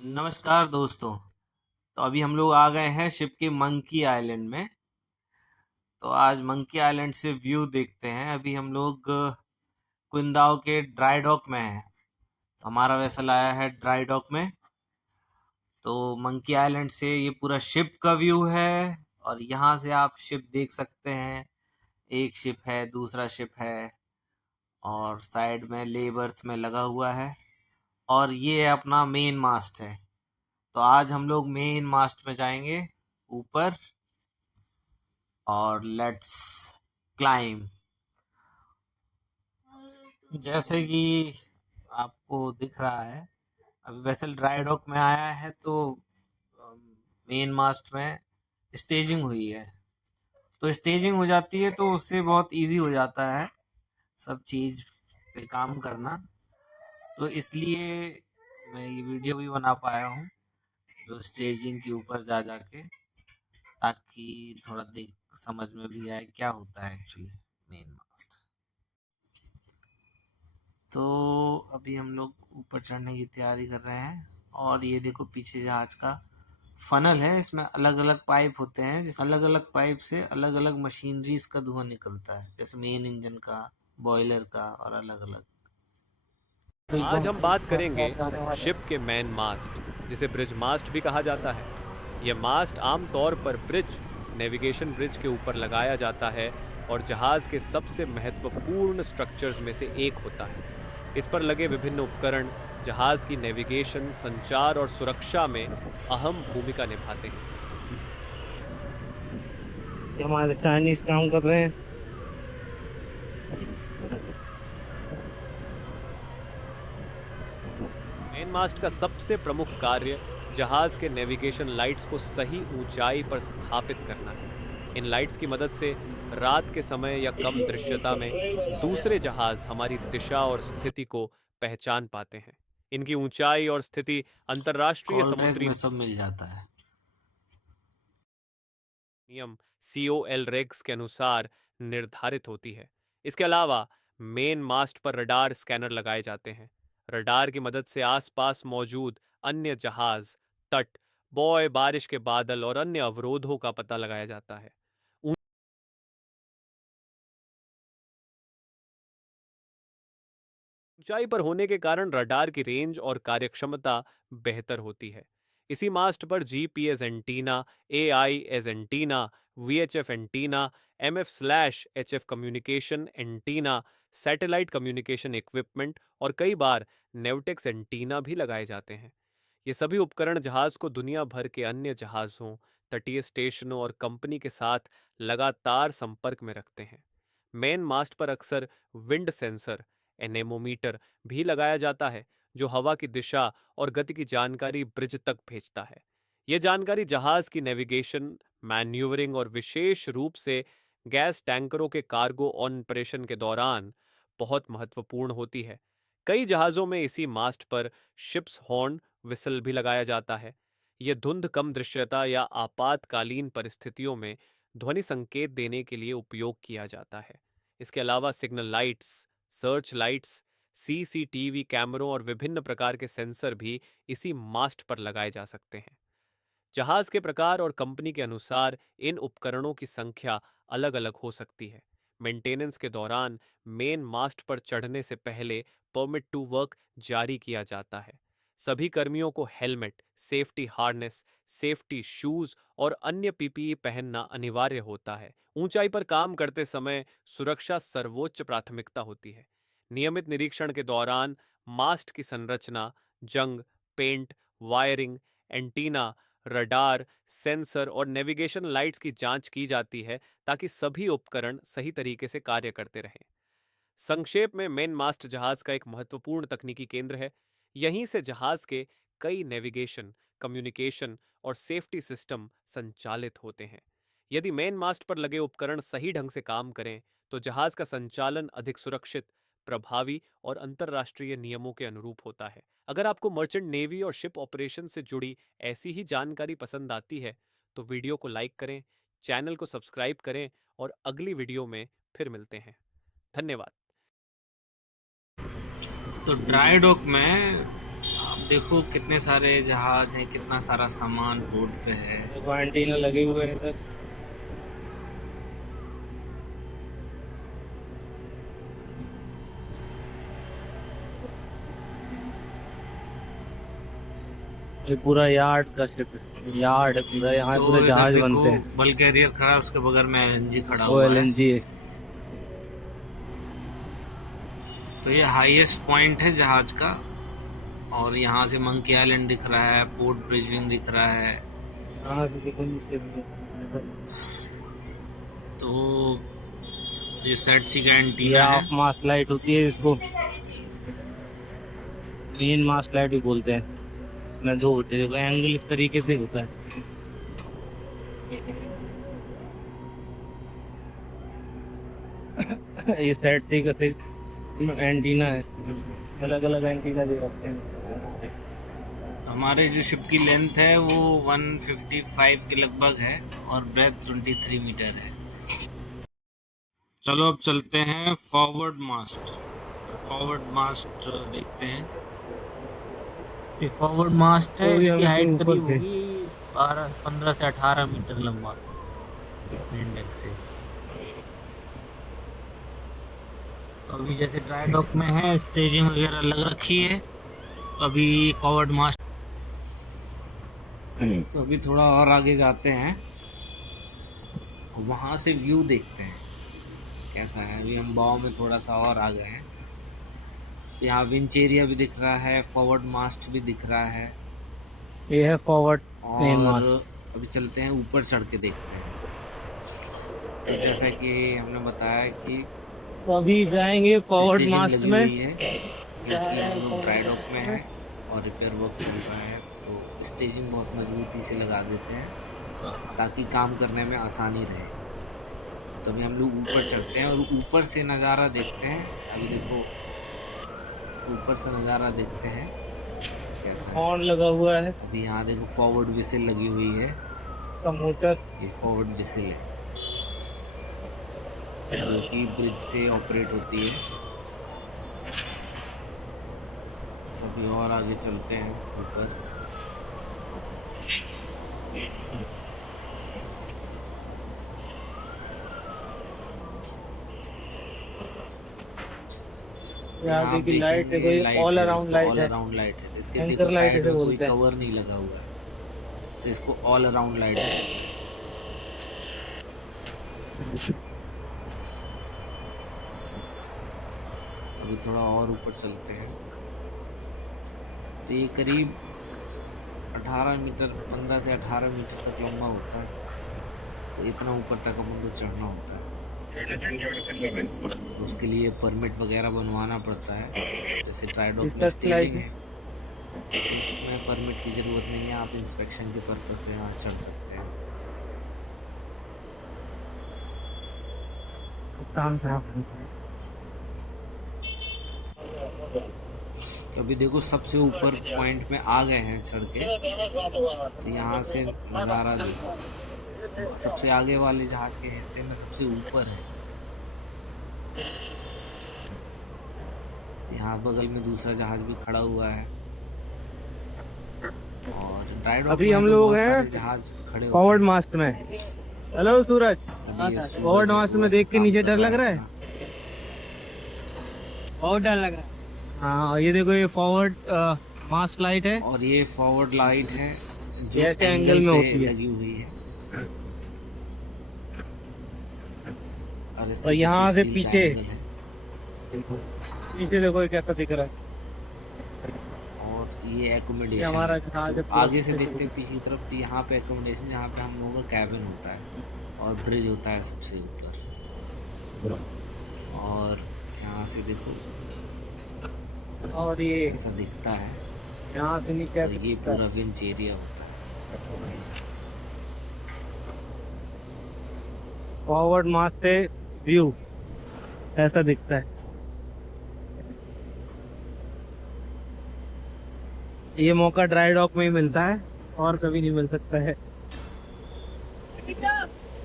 नमस्कार दोस्तों। तो अभी हम लोग आ गए हैं शिप के मंकी आइलैंड में। तो आज मंकी आइलैंड से व्यू देखते हैं। अभी हम लोग क्विंदाओ के ड्राई डॉक में हैं। तो हमारा वेसल आया है ड्राई डॉक में। तो मंकी आइलैंड से ये पूरा शिप का व्यू है और यहाँ से आप शिप देख सकते हैं। एक शिप है, दूसरा शिप है और साइड में ले बर्थ में लगा हुआ है और ये अपना मेन मास्ट है। तो आज हम लोग मेन मास्ट में जाएंगे ऊपर और लेट्स क्लाइम। जैसे कि आपको दिख रहा है, अभी वेसल ड्राई डॉक में आया है तो मेन मास्ट में स्टेजिंग हुई है। तो स्टेजिंग हो जाती है तो उससे बहुत इजी हो जाता है सब चीज पे काम करना। तो इसलिए मैं ये वीडियो भी बना पाया हूँ जो स्टेजिंग के ऊपर जा जाके, ताकि थोड़ा देख समझ में भी आए क्या होता है एक्चुअली मेन मास्ट। तो अभी हम लोग ऊपर चढ़ने की तैयारी कर रहे हैं और ये देखो पीछे जहाज का फनल है। इसमें अलग अलग पाइप होते हैं, जिस अलग अलग पाइप से अलग अलग मशीनरीज का धुआं निकलता है, जैसे मेन इंजन का, बॉयलर का और अलग अलग। आज हम बात करेंगे शिप के मेन मास्ट, जिसे ब्रिज मास्ट भी कहा जाता है। यह मास्ट आमतौर पर ब्रिज, नेविगेशन ब्रिज के ऊपर लगाया जाता है और जहाज के सबसे महत्वपूर्ण स्ट्रक्चर्स में से एक होता है। इस पर लगे विभिन्न उपकरण जहाज की नेविगेशन, संचार और सुरक्षा में अहम भूमिका निभाते हैं। हमारे चाइनीज काम कर रहे हैं। मेन मास्ट का सबसे प्रमुख कार्य जहाज के नेविगेशन लाइट्स को सही ऊंचाई पर स्थापित करना है। इन लाइट्स की मदद से रात के समय या कम दृश्यता में दूसरे जहाज हमारी दिशा और स्थिति को पहचान पाते हैं। इनकी ऊंचाई और स्थिति अंतर्राष्ट्रीय कॉल बैक समुद्री में सब मिल जाता है। नियम COL रेग्स के अनुसार निर्धारित होती है। इसके अलावा मेन मास्ट पर रडार स्कैनर लगाए जाते हैं। रडार की मदद से आसपास मौजूद अन्य जहाज, तट, बॉय, बारिश के बादल और अन्य अवरोधों का पता लगाया जाता है। ऊंचाई पर होने के कारण रडार की रेंज और कार्यक्षमता बेहतर होती है। इसी मास्ट पर GPS antenna, AIS antenna, VHF antenna, MF/HF communication antenna, satellite communication equipment और कई बार नेवटेक्स एंटीना भी लगाए जाते हैं। ये सभी उपकरण जहाज को दुनिया भर के अन्य जहाज़ों, तटीय स्टेशनों और कंपनी के साथ लगातार संपर्क में रखते हैं। मेन मास्ट पर अक्सर विंड सेंसर, एनेमोमीटर भी लगाया जाता है, जो हवा की दिशा और गति की जानकारी ब्रिज तक भेजता है। यह जानकारी जहाज की नेविगेशन, मैन्यूवरिंग और विशेष रूप से गैस टैंकरों के कार्गो ऑपरेशन के दौरान बहुत महत्वपूर्ण होती है। कई जहाज़ों में इसी मास्ट पर शिप्स हॉर्न विसल भी लगाया जाता है। यह धुंध, कम दृश्यता या आपातकालीन परिस्थितियों में ध्वनि संकेत देने के लिए उपयोग किया जाता है। इसके अलावा signal lights, search lights, CCTV कैमरों और विभिन्न प्रकार के सेंसर भी इसी मास्ट पर लगाए जा सकते हैं। जहाज के प्रकार और कंपनी के अनुसार इन उपकरणों की संख्या अलग अलग हो सकती है। मेंटेनेंस के दौरान मेन मास्ट पर चढ़ने से पहले परमिट टू वर्क जारी किया जाता है। सभी कर्मियों को helmet, safety harness, safety shoes और अन्य PPE पहनना अनिवार्य होता है। ऊंचाई पर काम करते समय सुरक्षा सर्वोच्च प्राथमिकता होती है। नियमित निरीक्षण के दौरान मास्ट की संरचना, जंग, paint, wiring, antenna, radar, sensor और नेविगेशन लाइट्स की जांच की जाती है, ताकि सभी उपकरण सही तरीके से कार्य करते रहें। संक्षेप में, मेन मास्ट जहाज का एक महत्वपूर्ण तकनीकी केंद्र है। यहीं से जहाज के कई नेविगेशन, कम्युनिकेशन और सेफ्टी सिस्टम संचालित होते हैं। यदि मेन मास्ट पर लगे उपकरण सही ढंग से काम करें, तो जहाज का संचालन अधिक सुरक्षित, प्रभावी और अंतर्राष्ट्रीय नियमों के अनुरूप होता है। अगर आपको मर्चेंट नेवी और शिप ऑपरेशन से जुड़ी ऐसी ही जानकारी पसंद आती है, तो वीडियो को लाइक करें, चैनल को सब्सक्राइब करें और अगली वीडियो में फिर मिलते हैं। धन्यवाद। तो ड्राई डॉक में देखो कितने सारे जहाज हैं, कितना सारा सामान बोट पे है। देखो एंटीना लगे हुए हैं इधर। ये पूरा यार्ड का शिप है, यार्ड है पूरा, यहाँ तो पूरे इधर जहाज देखो बनते हैं। बल्क कैरियर खड़ा है, उसके बगल में एलएनजी खड़ा वो हुआ है। LNG है। तो ये हाईएस्ट पॉइंट है जहाज का, और यहाँ से मंकी आइलैंड दिख रहा है, पोर्ट ब्रिजविंग दिख रहा है। यहाँ से देखो नीचे भी। तो ये सेट सी का ये एंटीना है। ऑफ मास्ट लाइट होती है, इसको मेन मास्ट लाइट भी बोलते हैं। इसमें दो होते हैं, देखो एंगल इस तरीके से होता है। ये सेट सी का एंटीना है, अलग अलग एंटीना दे रखते हैं। हमारे जो शिप की लेंथ है वो 155 के लगभग है, और ब्रेथ 23 मीटर है। चलो अब चलते हैं फॉरवर्ड मास्ट। फॉरवर्ड मास्ट देखते हैं। ये फॉरवर्ड मास्ट है, तो ये इसकी हम हाइट ऊपर करीब थे। होगी 15 से 18 मीटर लंबा मेन डेक से। तो अभी जैसे ड्राई डॉक में है, स्टेजिंग वगैरह लग रखी है, तो अभी फॉरवर्ड मास्ट। तो अभी थोड़ा और आगे जाते हैं, वहाँ से व्यू देखते हैं कैसा है। अभी हम बाव में थोड़ा सा और आ गए हैं, तो यहाँ विंच एरिया भी दिख रहा है, फॉरवर्ड मास्ट भी दिख रहा है। ये है फॉरवर्ड मेन और मास्ट। अभी चलते हैं ऊपर चढ़ के देखते हैं। तो जैसा कि हमने बताया कि तो अभी जाएंगे फॉरवर्ड स्टेजिंग मास्ट लगी में। हुई है, क्योंकि हम लोग ड्राई डॉक में हैं और रिपेयर वर्क चल रहा है, तो स्टेजिंग बहुत मजबूती से लगा देते हैं ताकि काम करने में आसानी रहे। तो अभी हम लोग ऊपर चढ़ते हैं और ऊपर से नज़ारा देखते हैं। अभी देखो ऊपर से नज़ारा देखते हैं कैसा है। हॉर्न लगा हुआ है, अभी यहाँ देखो फॉरवर्ड विसिल लगी हुई है, का मोटर। ये फॉरवर्ड विसिल है जो कि ब्रिज से ऑपरेट होती है। तो अभी और आगे चलते हैं ऊपर। आगे की लाइट देखो, ये ऑल अराउंड लाइट है। अराउंड लाइट है। इसके एंकर देखो लाइट साइड इसे में कोई बोलते हैं। कवर नहीं लगा हुआ है, तो इसको ऑल अराउंड लाइट बोलते हैं। अभी थोड़ा और ऊपर चलते हैं, तो ये करीब 18 मीटर, 15 से 18 मीटर तक लंबा होता है। तो इतना ऊपर तक अपन को चढ़ना होता है, तो उसके लिए परमिट वगैरह बनवाना पड़ता है। जैसे ड्राई डॉक में स्टेजिंग है, तो उसमें परमिट की ज़रूरत नहीं है, आप इंस्पेक्शन के पर्पज से यहाँ चढ़ सकते हैं। तो अभी देखो सबसे ऊपर पॉइंट में आ गए हैं चढ़ के, तो यहाँ से नज़ारा देखो। सबसे आगे वाले जहाज के हिस्से में सबसे ऊपर है, यहाँ बगल में दूसरा जहाज भी खड़ा हुआ है। और ड्राई डॉक अभी में हम तो लोग बहुत हैं सारे जहाज खड़े होते फॉरवर्ड हैं। मास्ट में। हेलो सूरज, अभी ये सूरज फॉरवर्ड है, मास्ट वो में ऐसे देख के काम नीचे कर डर रहा लग रहा है। अपना। बहुत डर लग रहा है। हाँ, और ये देखो ये फॉरवर्ड मास्ट लाइट है, और ये फॉरवर्ड लाइट है जो जैसे एंगल एंगल में पे होती है। लगी हुई है, और इसके और यहाँ से स्टील का पीछे एंगल है। पीछे देखो ये कैसा दिख रहा है। और ये ये एकोमोडेशन हमारा है, जहाज जो है पूरा आगे से पीछे देखते हैं पीछे की तरफ, तो यहाँ पे एकोमोडेशन, जहाँ पे हम लोगों का कैबिन होता है और ब्रिज होता है सबसे ऊपर। और यहाँ से देखो और ये ऐसा दिखता है, यहाँ से नीचे और ये पूरा विंच एरिया होता है। फॉरवर्ड मास्ट से व्यू ऐसा दिखता है। ये मौका ड्राई डॉक में ही मिलता है, और कभी नहीं मिल सकता है।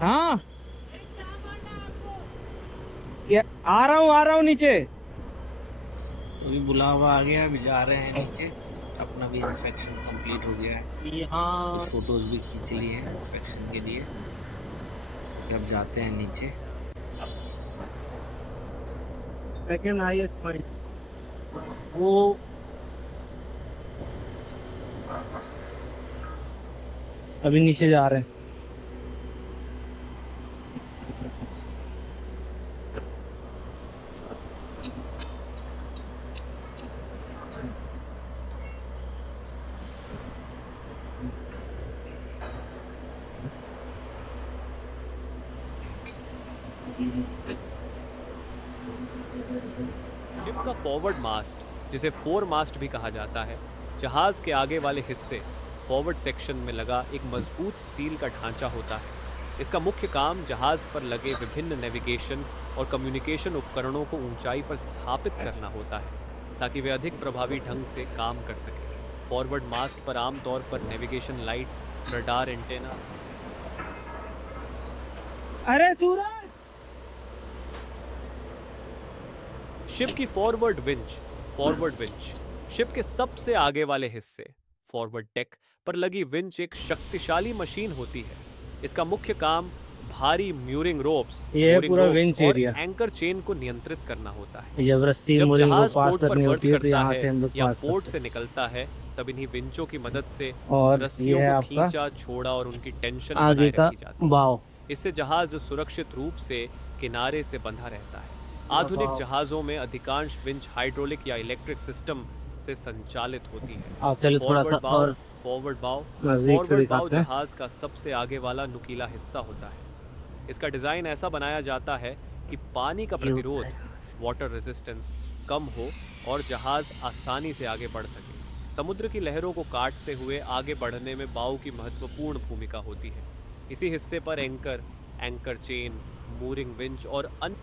हाँ, ये आ रहा हूँ नीचे। तो अभी बुलावा आ गया, अभी जा रहे हैं नीचे। अपना भी इंस्पेक्शन कंप्लीट हो गया है, यहाँ कुछ फोटोज भी खींच ली हैं इंस्पेक्शन के लिए। कि अब जाते हैं नीचे। सेकेंड हाईएस्ट पॉइंट वो अभी नीचे जा रहे हैं। शिप का फॉरवर्ड मास्ट, जिसे फोर मास्ट भी कहा जाता है, जहाज के आगे वाले हिस्से फॉरवर्ड सेक्शन में लगा एक मजबूत स्टील का ढांचा होता है। इसका मुख्य काम जहाज पर लगे विभिन्न नेविगेशन और कम्युनिकेशन उपकरणों को ऊंचाई पर स्थापित करना होता है, ताकि वे अधिक प्रभावी ढंग से काम कर सकें। फॉरवर्ड मास्ट पर आमतौर पर नेविगेशन लाइट्स, रडार एंटेना, अरे सूरज शिप की फॉरवर्ड विंच, शिप के सबसे आगे वाले हिस्से फॉरवर्ड डेक पर लगी विंच एक शक्तिशाली मशीन होती है। इसका मुख्य काम भारी म्यूरिंग रोप्स, ये mooring पूरा ropes विंच और एरिया। एंकर चेन को नियंत्रित करना होता है। जब रस्सी जब मुझे जहाज पास पोर्ट पर करनी बर्थ होती है तो करता यहाँ से है हम लोग या पास पोर्ट करते से निकलता है, तब इन्हीं विंचों की मदद से हैं। और ये रस्सियों है को आपका खींचा, छोड़ा और उनकी टेंशन आगे बनाए का रखी जाती है। वाव। इससे जहाज सुरक्षित रूप से किनारे से बंधा रहता है। आधुनिक वाव। जहाजों में अधिकांश विंच हाइड्रोलिक या इलेक्ट्रिक सिस्टम से संचालित होती है। आप चलिए थोड़ा सा और फॉरवर्ड बाव नजदीक से फॉरवर्ड बाव दिखाते हैं। जहाज का सबसे आगे वाला नुकीला हिस्सा होता है। इसका डिजाइन ऐसा बनाया जाता है कि पानी का प्रतिरोध, वाटर रेजिस्टेंस, कम हो और जहाज आसानी से आगे बढ़ सके। समुद्र की लहरों को काटते हुए आगे बढ़ने में बाव की महत्वपूर्ण भूमिका होती है। इसी हिस्से पर एंकर चेन, मूरिंग विंच और अन्य